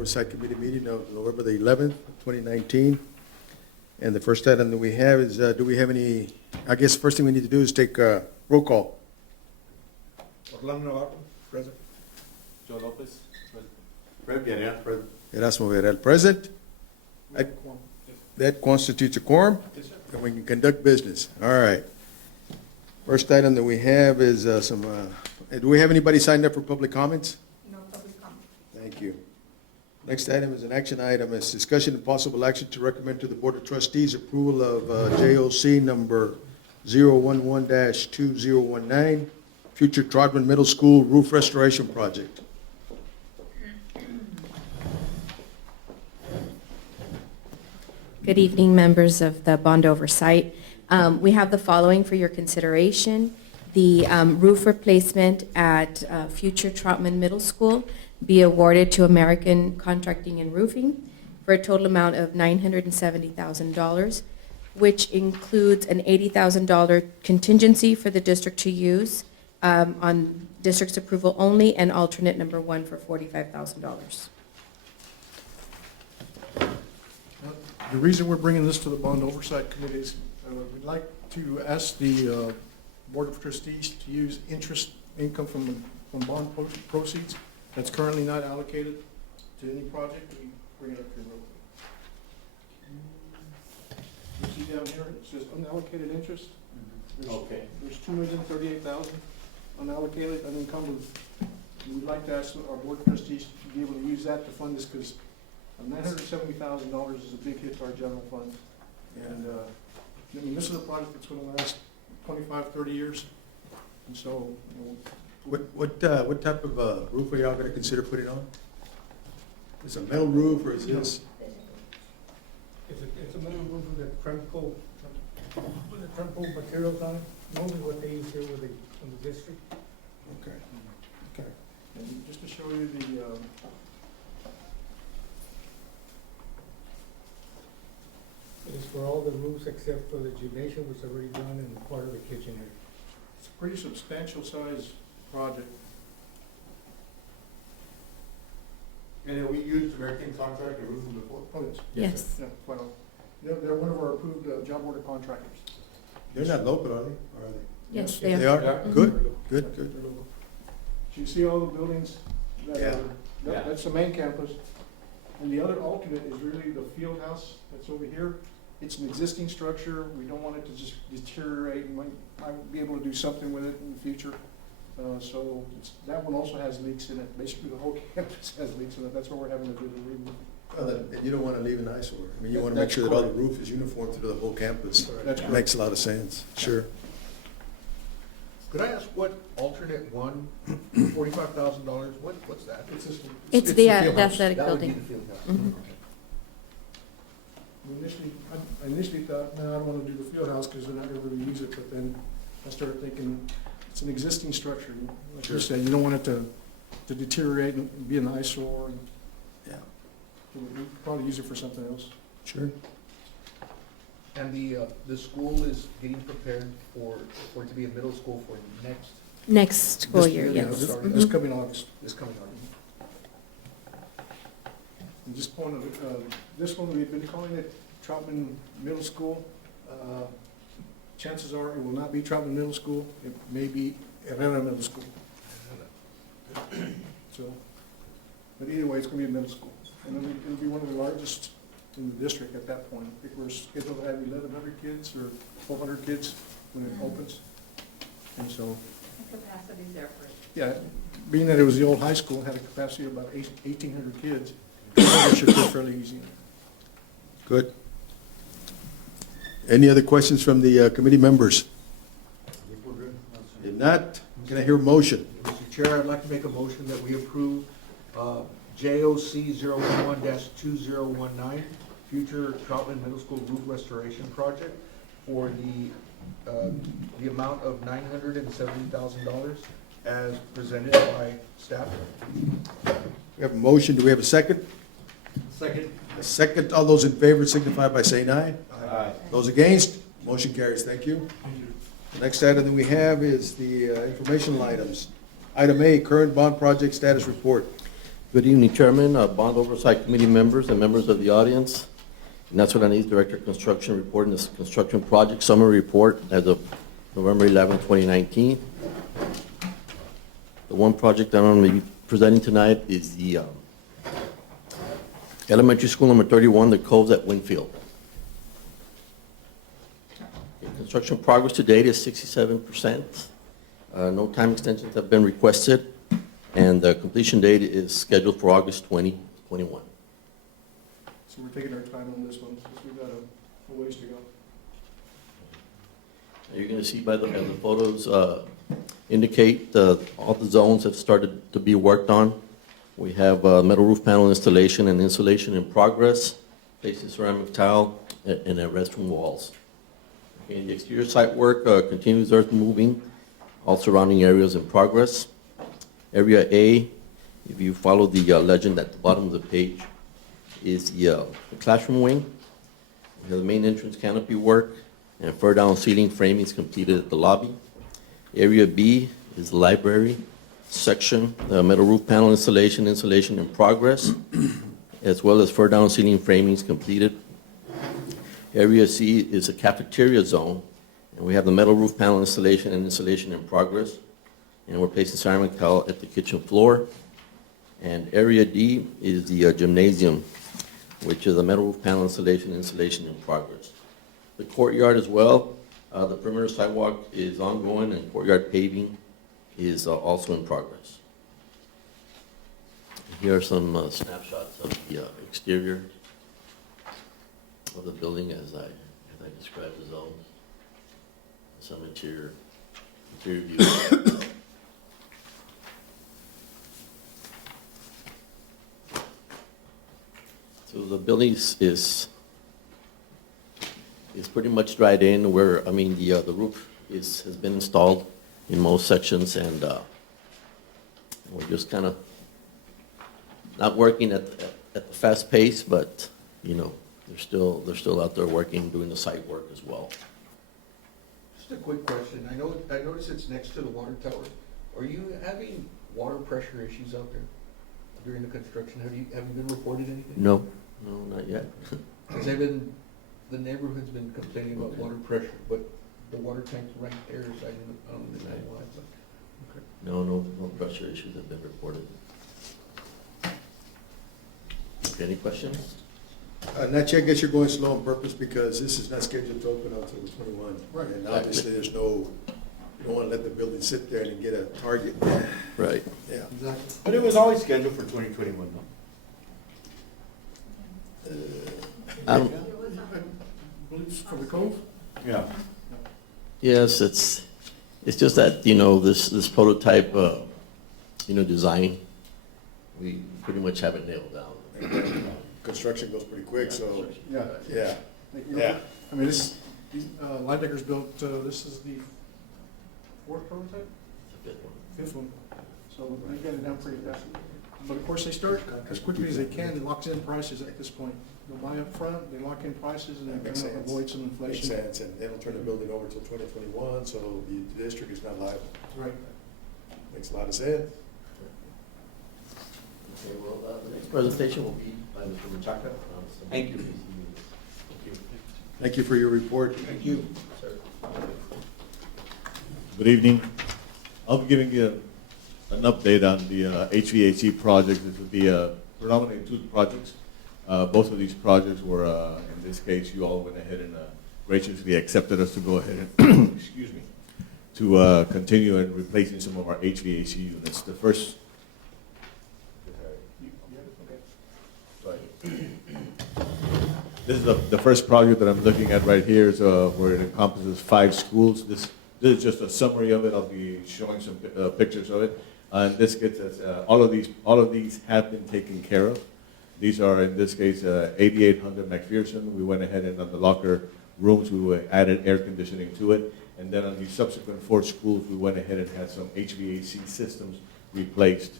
Oversight Committee meeting of November the 11th, 2019. And the first item that we have is, do we have any, I guess first thing we need to do is take a roll call. Orlando Navarro, present. Joe Lopez, present. Fred Villarreal, present. Erasmo Villarreal present. That constitutes a quorum, Yes, sir. and we can conduct business. All right. First item that we have is do we have anybody signed up for public comments? No public comment. Thank you. Next item is an action item, is discussion and possible action to recommend to the Board of Trustees approval of JOC number 011-2019, future Trotman Middle School roof restoration project. Good evening, members of the Bond Oversight. We have the following for your consideration. The roof replacement at future Trotman Middle School be awarded to American Contracting and Roofing for a total amount of $970,000, which includes an $80,000 contingency for the district to use on district's approval only, and alternate number one for $45,000. The reason we're bringing this to the Bond Oversight Committee is we'd like to ask the Board of Trustees to use interest income from bond proceeds that's currently not allocated to any project. We bring it up here real quick. You see down here, it says unallocated interest. Okay. There's $238,000 unallocated, unencumbered. We'd like to ask our Board of Trustees to be able to use that to fund this, because $970,000 is a big hit to our general fund. And, I mean, this is a project that's going to last 25, 30 years. And so, you know, What type of roof are y'all going to consider putting on? Is it a metal roof or is this? It's a metal roof with a Tremco materials on it, mostly what they use here with in the district. Okay. okay. And just to show you the, It's for all the roofs except for the gymnasium, which is already done, and part of the kitchen area. it's a pretty substantial size project. And then we used American Contract and Roofing before? Oh, yes. Yes. Yeah, quite a, they're one of our approved job order contractors. They're not local, are they? Or are they? Yes, Yes, they are. They are? Mhm. Good, good, good. So you see all the buildings that Yeah. are, that's the main campus. And the other alternate is really the field house that's over here. It's an existing structure. We don't want it to just deteriorate. We might be able to do something with it in the future. So that one also has leaks in it. Basically, the whole campus has leaks in it. That's what we're having to do to remove. And you don't want to leave an eyesore. I mean, you want to make sure that all the roof is uniform through the whole campus. That's It correct. makes a lot of sense, sure. Could I ask what alternate one, $45,000, what's that? It's this one. It's the the field house. athletic That would be building. the field house. Mhm. Okay. I initially thought, no, I don't want to do the field house because they're not going to really use it. But then I started thinking, it's an existing structure. Like you said, you don't want it to deteriorate and be an eyesore. And Yeah, we'd probably use it for something else. sure. And the school is getting prepared for it to be a middle school for Next school This- year, yeah, yes. This Mhm. coming August. this coming August. And just point of, this one, we've been calling it Troutman Middle School. Chances are it will not be Troutman Middle School. It may be Herrera Middle School. So, but either way, it's going to be a middle school. And it'll be one of the largest in the district at that point. I think we're scheduled to have 1,100 kids or 1,200 kids when it opens. And so, The capacity's there for it. yeah, being that it was the old high school, had a capacity of about 1,800 kids, it should fit fairly easy. Good. Any other questions from the committee members? I think we're good. If not, can I hear a motion? Mr. Chair, I'd like to make a motion that we approve JOC 011-2019, future Troutman Middle School roof restoration project for the amount of $970,000 as presented by staff. We have a motion, do we have a second? Second. A second, all those in favor signify by saying aye. Aye. Those against, motion carries, thank you. The next item that we have is the informational items. Item A, current bond project status report. Good evening, Chairman, Bond Oversight Committee members, and members of the audience. And that's what I need, Director of Construction reporting this construction project summary report as of November 11, 2019. The one project I'm going to be presenting tonight is the elementary school number 31, the Coves at Winfield. Okay, construction progress to date is 67%. No time extensions have been requested, and the completion date is scheduled for August 2021. So we're taking our time on this one, since we've got a ways to go. You're going to see by the, as the photos indicate, all the zones have started to be worked on. We have metal roof panel installation and insulation in progress, facing ceramic tile and restroom walls. Okay, the exterior site work continues, earth moving, all surrounding areas in progress. Area A, if you follow the legend at the bottom of the page, is the classroom wing. We have the main entrance canopy work and fur down ceiling framing is completed at the lobby. Area B is the library section, metal roof panel installation in progress, as well as fur down ceiling framings completed. Area C is a cafeteria zone, and we have the metal roof panel installation in progress, and we're placing ceramic tile at the kitchen floor. And Area D is the gymnasium, which is a metal roof panel installation in progress. The courtyard as well, the perimeter sidewalk is ongoing, and courtyard paving is also in progress. Here are some snapshots of the exterior of the building as I described the zones. Some interior views. So the building is pretty much dried in. Where I mean the roof has been installed in most sections, and we're just kind of not working at the fast pace, but you know they're still out there working, doing the site work as well. Just a quick question. I notice it's next to the water tower. Are you having water pressure issues out there during the construction? Have you been reported anything? No, not yet. Because the neighborhood's been complaining about water pressure, but the water tank's right there, so I don't know why. Okay. No pressure issues have been reported. Okay, any questions? Not yet, I guess you're going slow on purpose because this is not scheduled to open until the 21. Right. And obviously, you don't want to let the building sit there and get a target. Right. Yeah. Exactly. But it was always scheduled for 2021, no? I don't, For the Cove? Yeah. yes, it's just that, you know, this prototype, design, we pretty much have it nailed down. Construction goes pretty quick, so, Yeah. yeah. Yeah. I mean, these Linedeckers built, this is the fourth prototype? It's a good one. Fifth one. So they got it down pretty fast. But of course, they start as quickly as they can. It locks in prices at this point. They'll buy up front, they lock in prices, and That they makes kind of sense. avoid some Makes inflation. sense, and they don't turn the building over until 2021, so the district is not liable. Right. Makes a lot of sense. Okay, well, the next presentation will be by Mr. Machaca. Thank you. Thank you for your report. Thank you. Sir. Good evening. I'll be giving you an update on the HVAC project. This would be predominantly two projects. Both of these projects were, in this case, you all went ahead and graciously accepted us to go ahead and, excuse me, to continue in replacing some of our HVAC units. The first, this is the first project that I'm looking at right here, is where it encompasses 5 schools. This is just a summary of it. I'll be showing some pictures of it. And this gets us, all of these have been taken care of. These are, in this case, 8800 McPherson. We went ahead and on the locker rooms, we added air conditioning to it. And then on the subsequent 4 schools, we went ahead and had some HVAC systems replaced.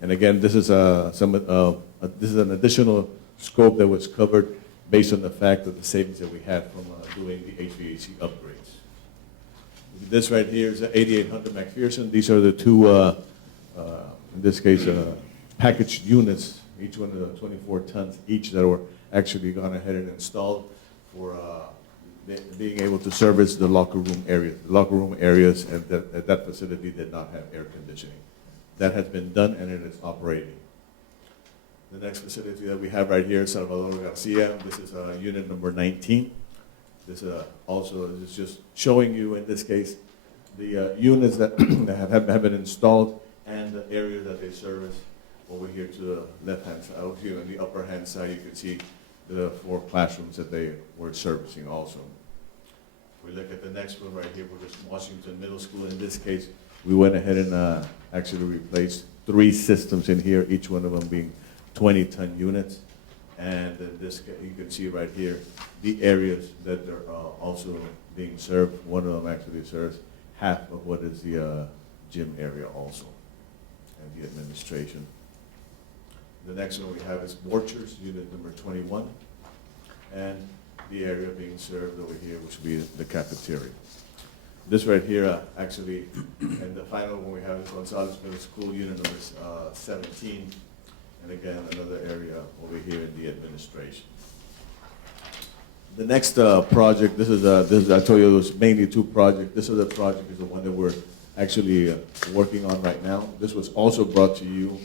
And again, this is this is an additional scope that was covered based on the fact of the savings that we had from doing the HVAC upgrades. This right here is 8800 McPherson. These are the two, in this case, packaged units, each one of the 24 tons each that were actually gone ahead and installed for being able to service the locker room areas. The locker room areas at that facility did not have air conditioning. That has been done and it is operating. The next facility that we have right here is Salvador Garcia. This is unit number 19. This also is just showing you, in this case, the units that have been installed and the area that they service. Over here to the left-hand side, over here on the upper-hand side, you can see the 4 classrooms that they were servicing also. If we look at the next one right here, we're just Washington Middle School. In this case, we went ahead and actually replaced 3 systems in here, each one of them being 20-ton units. And in this case, you can see right here the areas that are also being served. One of them actually serves half of what is the gym area also, and the administration. The next one we have is Borchers, unit number 21, and the area being served over here, which will be the cafeteria. This right here, actually, and the final one we have is Gonzalez Middle School, unit number 17, and again, another area over here in the administration. The next project, this is I told you there was mainly 2 projects. This other project is the one that we're actually working on right now. This was also brought to you,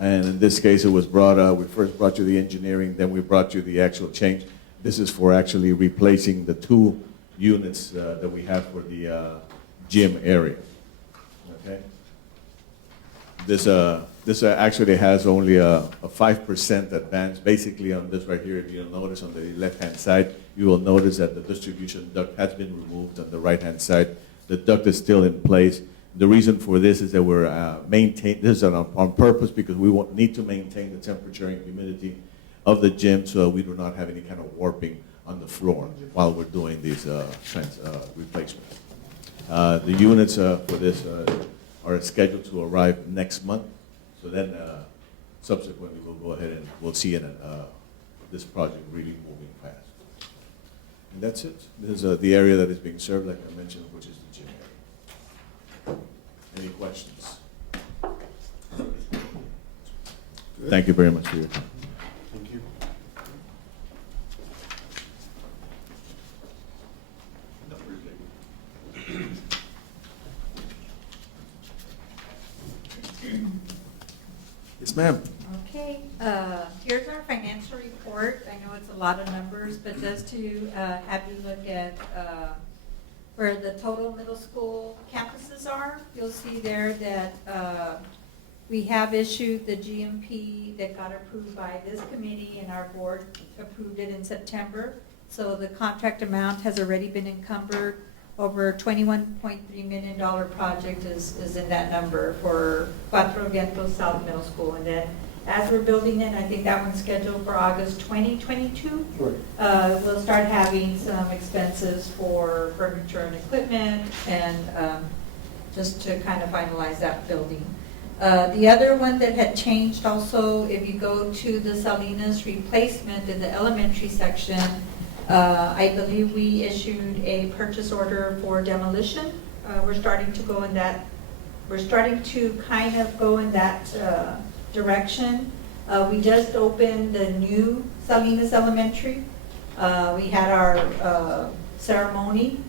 and in this case it was brought, we first brought you the engineering, then we brought you the actual change. This is for actually replacing the 2 units that we have for the gym area, okay? This actually has only a 5% advance. Basically on this right here, if you'll notice on the left-hand side, you will notice that the distribution duct has been removed on the right-hand side. The duct is still in place. The reason for this is that we're maintaining, this is on purpose because we need to maintain the temperature and humidity of the gym so we do not have any kind of warping on the floor while we're doing these replacements. The units for this are scheduled to arrive next month. So then subsequently we'll go ahead and we'll see this project really moving fast. And that's it. This is the area that is being served, like I mentioned, which is the gym area. Any questions? Good. Thank you very much for your time. Thank you. Yes, ma'am. Okay, here's our financial report. I know it's a lot of numbers, but just to have you look at where the total middle school campuses are, you'll see there that we have issued the GMP that got approved by this committee, and our board approved it in September. So the contract amount has already been encumbered. Over $21.3 million project is in that number for Cuatro Vientos South Middle School. And then as we're building it, I think that one's scheduled for August 2022. Right. We'll start having some expenses for furniture and equipment and just to kind of finalize that building. The other one that had changed also, if you go to the Salinas replacement in the elementary section, I believe we issued a purchase order for demolition. We're starting to go in that, we're starting to kind of go in that direction. We just opened the new Salinas Elementary. We had our ceremony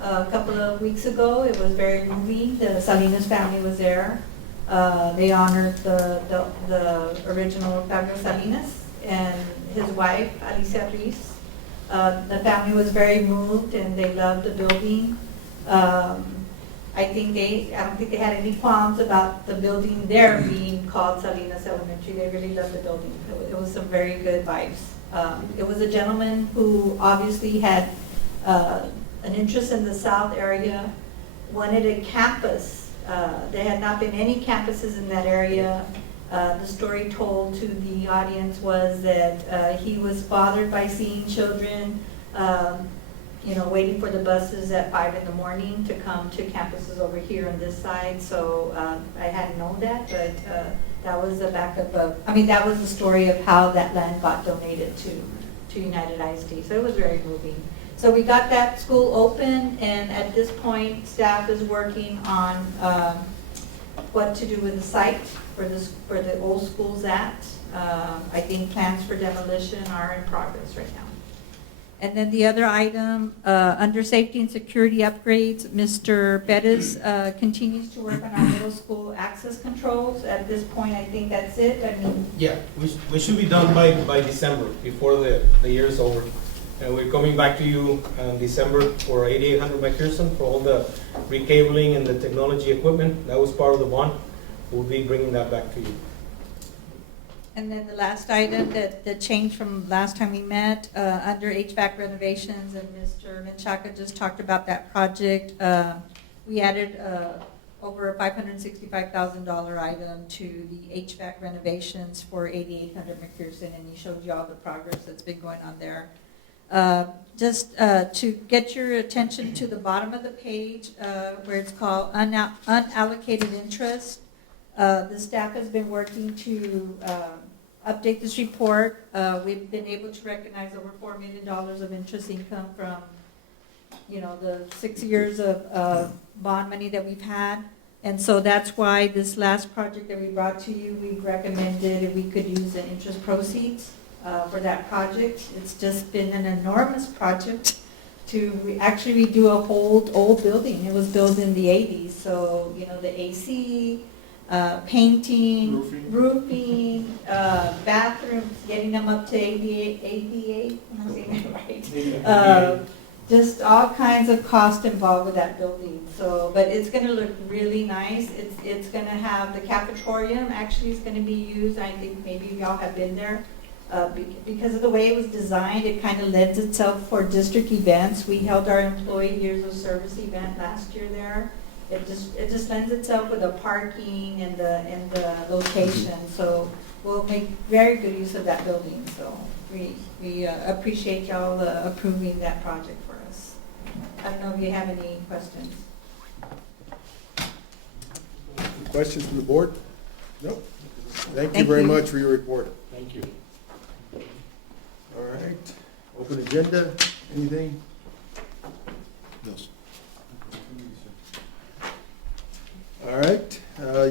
a couple of weeks ago. It was very moving. The Salinas family was there. They honored the original Octavio Salinas and his wife, Alicia Ruiz. The family was very moved and they loved the building. I don't think they had any qualms about the building there being called Salinas Elementary. They really loved the building. It was some very good vibes. It was a gentleman who obviously had an interest in the South area, wanted a campus. There had not been any campuses in that area. The story told to the audience was that he was bothered by seeing children, waiting for the buses at 5 in the morning to come to campuses over here on this side. So I hadn't known that, but that was the backup of, that was the story of how that land got donated to United ISD. So it was very moving. So we got that school open, and at this point, staff is working on what to do with the site. for the old school's at. I think plans for demolition are in progress right now. And then the other item, under safety and security upgrades, Mr. Bettis continues to work on our middle school access controls. At this point, I think that's it. I mean, Yeah, we should be done by December, before the year is over. And we're coming back to you in December for 8800 McPherson for all the recabling and the technology equipment. That was part of the bond. We'll be bringing that back to you. and then the last item that changed from last time we met, under HVAC renovations, and Mr. Menchaca just talked about that project. We added over a $565,000 item to the HVAC renovations for 8800 McPherson, and he showed you all the progress that's been going on there. Just to get your attention to the bottom of the page, where it's called unallocated interest. The staff has been working to update this report. We've been able to recognize over $4 million of interest income from, the 6 years of bond money that we've had. And so that's why this last project that we brought to you, we recommended if we could use the interest proceeds for that project. It's just been an enormous project to actually redo a whole old building. It was built in the 80s, so, the AC, painting, roofing, bathrooms, getting them up to ADA, am I saying that right? Just all kinds of cost involved with that building. So, but it's going to look really nice. It's going to have the cafetorium actually is going to be used. I think maybe y'all have been there. Because of the way it was designed, it kind of lends itself for district events. We held our employee years of service event last year there. It just lends itself with the parking and the location. So we'll make very good use of that building. So we appreciate y'all approving that project for us. I don't know if you have any questions. Questions from the board? Nope. Thank you Thank very you. much for your report. Thank you. All right, open agenda, anything? No. All right,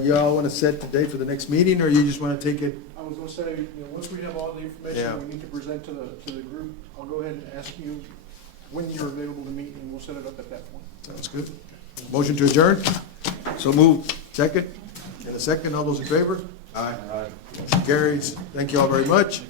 y'all want to set the date for the next meeting, or you just want to take it? I was gonna say, once we have all the information Yeah. we need to present to the group, I'll go ahead and ask you when you're available to meet, and we'll set it up at that point. Sounds good. Motion to adjourn? So moved. Second? And a second, all those in favor? Aye. Motion carries. Thank you all very much.